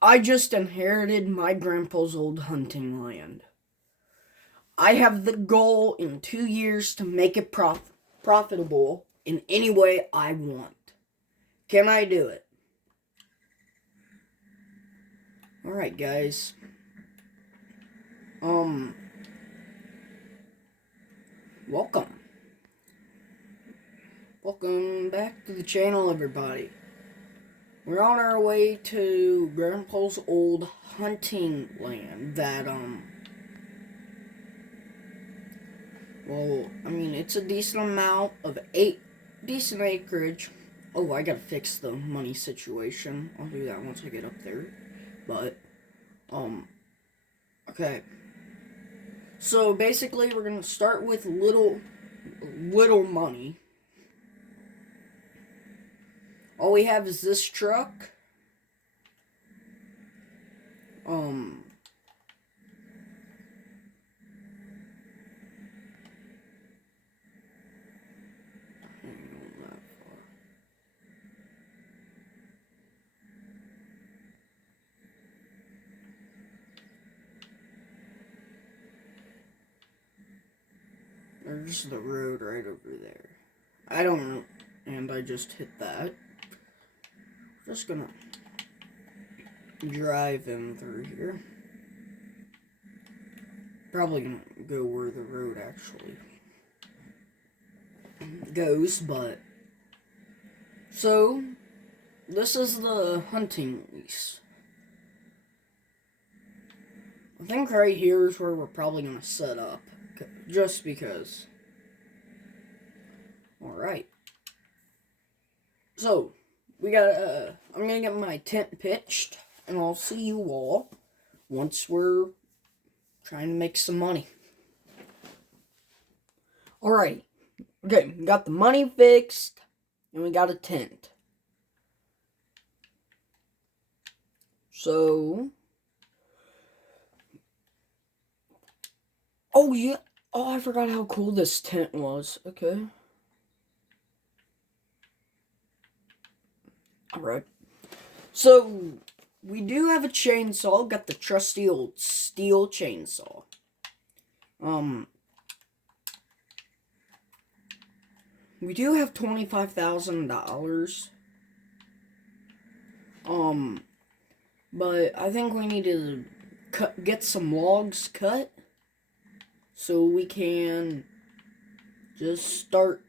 I just inherited my grandpa's old hunting land. I have the goal in 2 years to make it profitable in any way I want. Can I do it? Alright, guys. Um, welcome. Welcome back to the channel, everybody. We're on our way to Grandpa's old hunting land that, well, I mean, it's a decent amount of decent acreage. Oh, I gotta fix the money situation. I'll do that once I get up there. But, um, okay. So basically, we're gonna start with little money. All we have is this truck. Um, There's the road right over there. I don't know. And I just hit that. Just gonna drive in through here. Probably gonna go where the road actually goes, but. So, this is the hunting lease. I think right here is where we're probably gonna set up. Just because. Alright. So, I'm gonna get my tent pitched, and I'll see you all once we're trying to make some money. Alright. Okay, we got the money fixed, and we got a tent. So. Oh, yeah. Oh, I forgot how cool this tent was. Okay. Alright. So, we do have a chainsaw. Got the trusty old steel chainsaw. We do have $25,000. But I think we need to get some logs cut so we can just start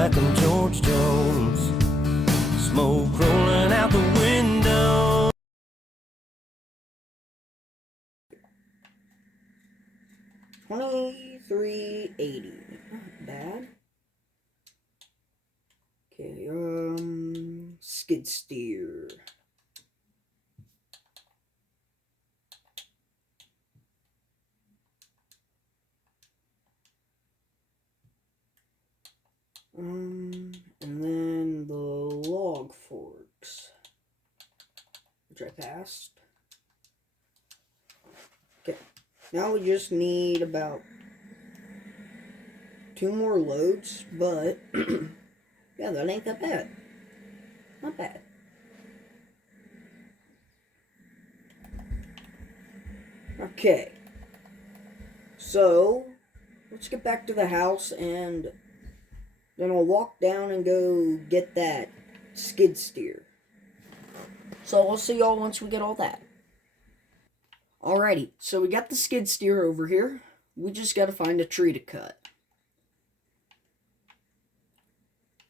like I'm George Jones. Smoke rolling out the window. $23.80. Not bad. Okay, skid steer. And then the log forks, which I passed. Okay, now we just need about 2 more loads, but yeah, that ain't that bad. Not bad. Okay, so let's get back to the house, and then we'll walk down and go get that skid steer. So we'll see y'all once we get all that. Alrighty, so we got the skid steer over here. We just gotta find a tree to cut.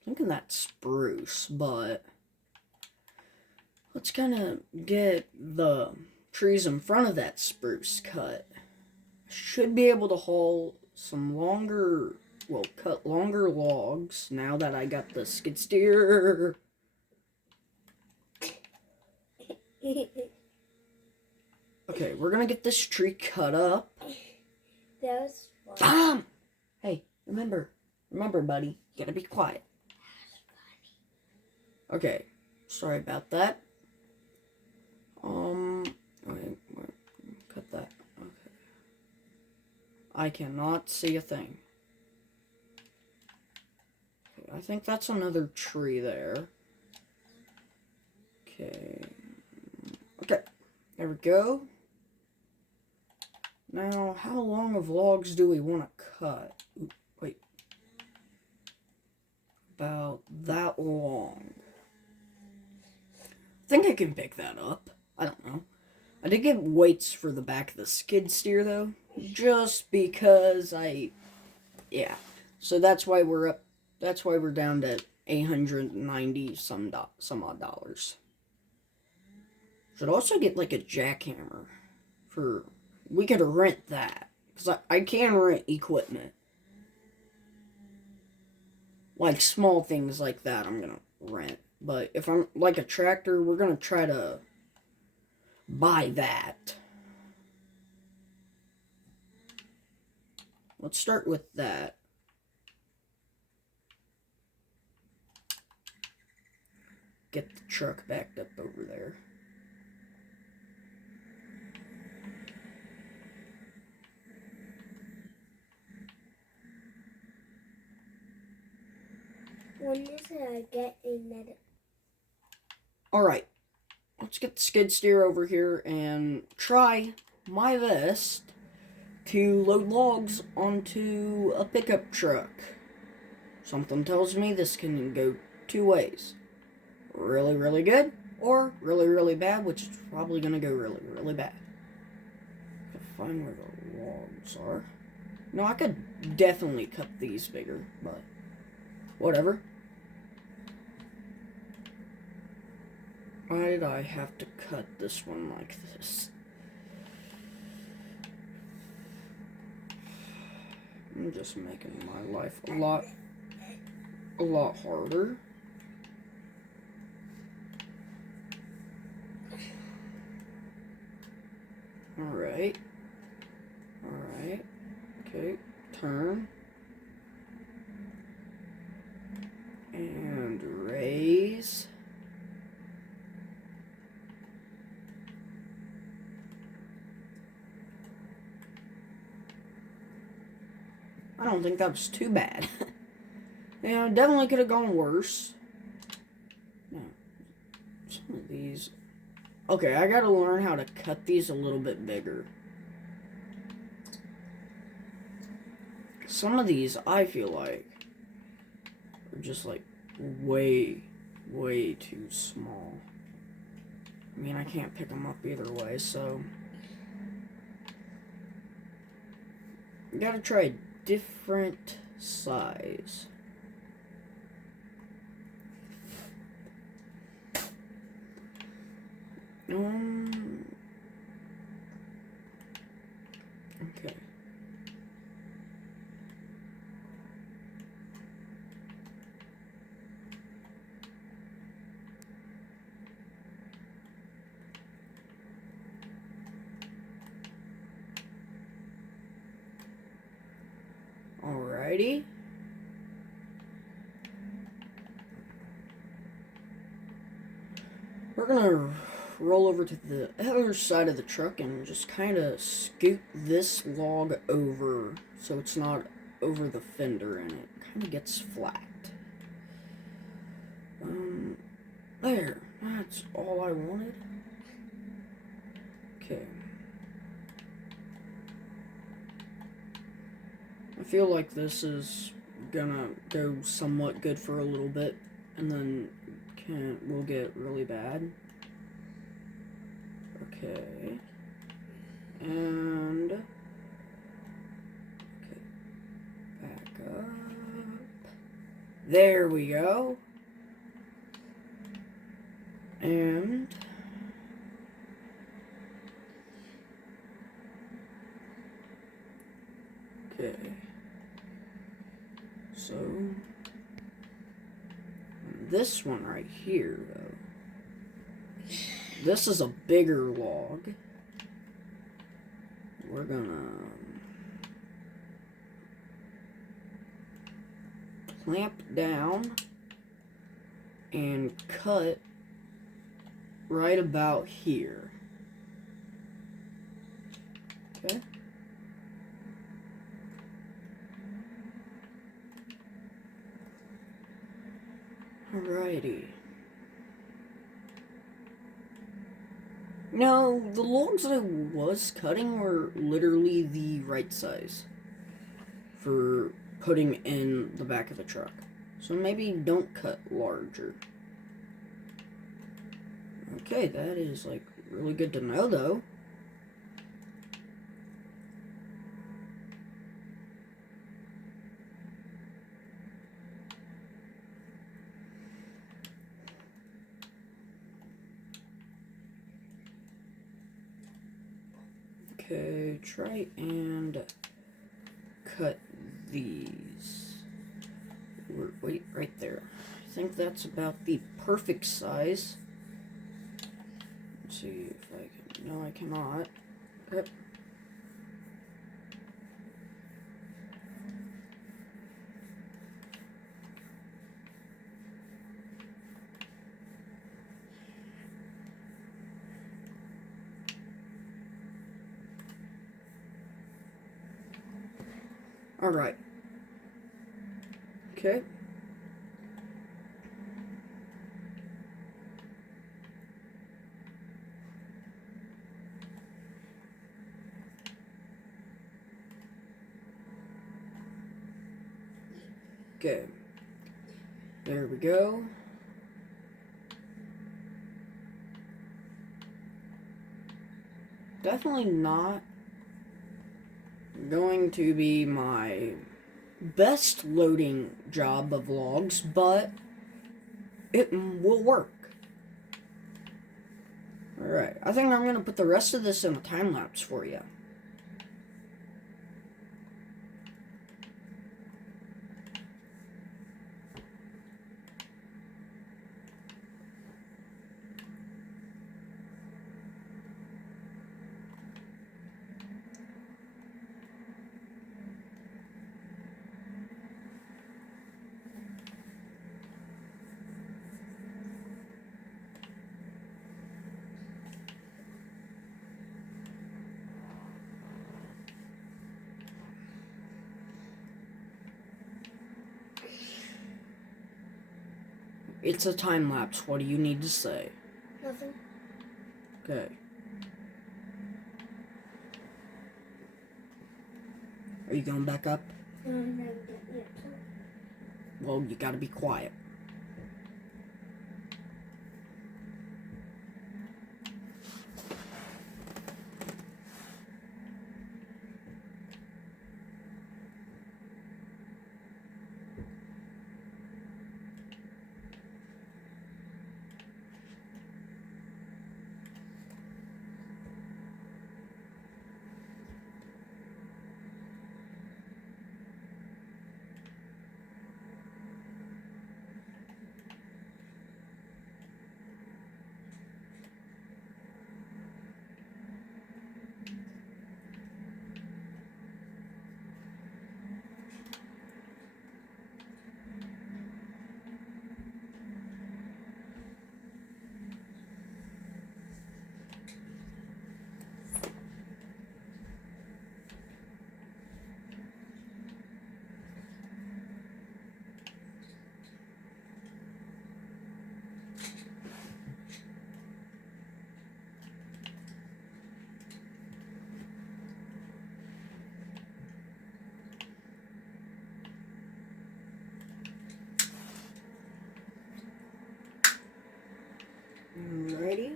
Thinking that spruce, but let's kind of get the trees in front of that spruce cut. Should be able to haul some longer, well, cut longer logs now that I got the skid steer. Okay, we're gonna get this tree cut up. That was Bam! Hey, remember, buddy, you gotta be quiet. Okay, sorry about that. Wait, cut that. Okay. I cannot see a thing. Okay, I think that's another tree there. Okay. Okay, there we go. Now, how long of logs do we want to cut? Ooh, wait. About that long. I think I can pick that up. I don't know. I did get weights for the back of the skid steer though, just because yeah. So that's why we're up. That's why we're down to $890 some odd dollars. Should also get like a jackhammer for. We could rent that because I can rent equipment, like small things like that. I'm gonna rent. But if I'm like a tractor, we're going to try to buy that. Let's start with that. Get the truck backed up over there. When is I get a medal? Alright, let's get the skid steer over here and try my best to load logs onto a pickup truck. Something tells me this can go 2 ways. Really, really good, or really, really bad, which is probably going to go really, really bad. I can find where the logs are. No, I could definitely cut these bigger, but whatever. Why did I have to cut this one like this? I'm just making my life a lot harder. Alright. Alright. Okay. Turn. And raise. I don't think that was too bad. Yeah, definitely could have gone worse. No. Some of these... Okay, I gotta learn how to cut these a little bit bigger. Some of these, I feel like, are just like way too small. I mean, I can't pick them up either way, so... You gotta try a different size. Okay. Alrighty. We're gonna roll over to the other side of the truck and just kind of scoot this log over so it's not over the fender and it kind of gets flat. There. That's all I wanted. Okay. I feel like this is gonna go somewhat good for a little bit, and then will get really bad. Okay. And okay. Back up. There we go. And okay. So this one right here, though, this is a bigger log. We're gonna clamp down and cut right about here. Okay. Alrighty. Now, the logs that I was cutting were literally the right size for putting in the back of the truck. So maybe don't cut larger. Okay, that is like really good to know though. Okay, try and cut these. Wait, right there. I think that's about the perfect size. Let's see if I can. No, I cannot. Yep. Alright. Okay. Okay. There we go. Definitely not going to be my best loading job of logs, but it will work. Alright, I think I'm going to put the rest of this in a time lapse for you. It's a time lapse. What do you need to say? Nothing. Okay. Are you going back up? No, not yet. Well, you gotta be quiet. Alrighty.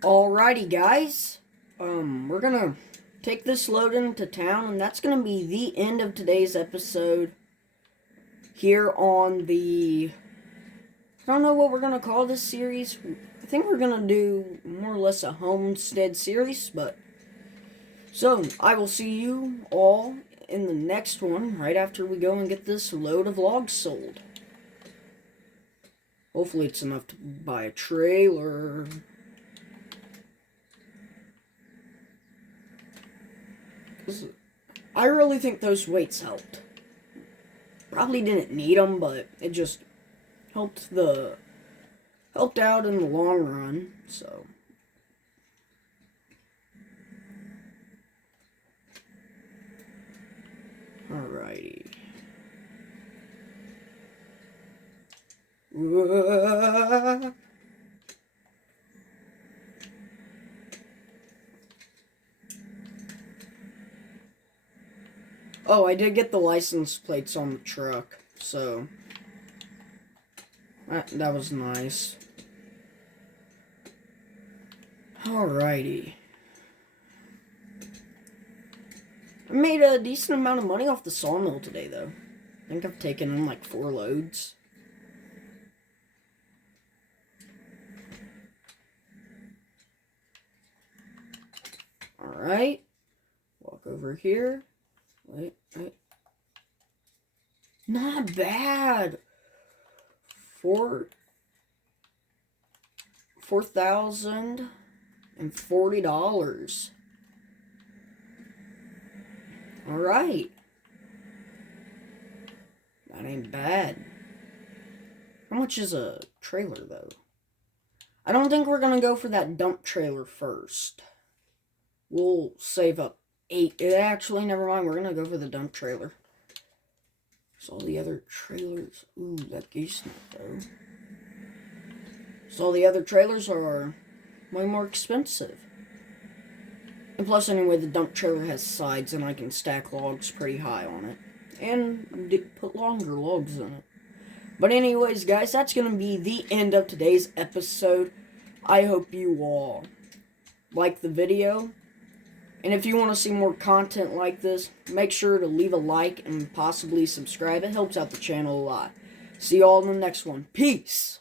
Alrighty, guys. We're gonna take this load into town, and that's gonna be the end of today's episode here on the... I don't know what we're gonna call this series. I think we're gonna do more or less a homestead series, but... So, I will see you all in the next one, right after we go and get this load of logs sold. Hopefully it's enough to buy a trailer... I really think those weights helped. Probably didn't need them, but it just helped out in the long run. So alrighty. Oh, I did get the license plates on the truck, so that was nice. Alrighty. I made a decent amount of money off the sawmill today, though. I think I've taken in like 4 loads. Alright. Walk over here. Wait. Not bad. $4,040. Alright. That ain't bad. How much is a trailer, though? I don't think we're gonna go for that dump trailer first. We'll save up 8. Actually, never mind. We're gonna go for the dump trailer. So all the other trailers... Ooh, that geese nut, though. So all the other trailers are way more expensive. And plus, anyway, the dump trailer has sides, and I can stack logs pretty high on it. And put longer logs in it. But anyways, guys, that's going to be the end of today's episode. I hope you all like the video. And if you want to see more content like this, make sure to leave a like and possibly subscribe. It helps out the channel a lot. See you all in the next one. Peace!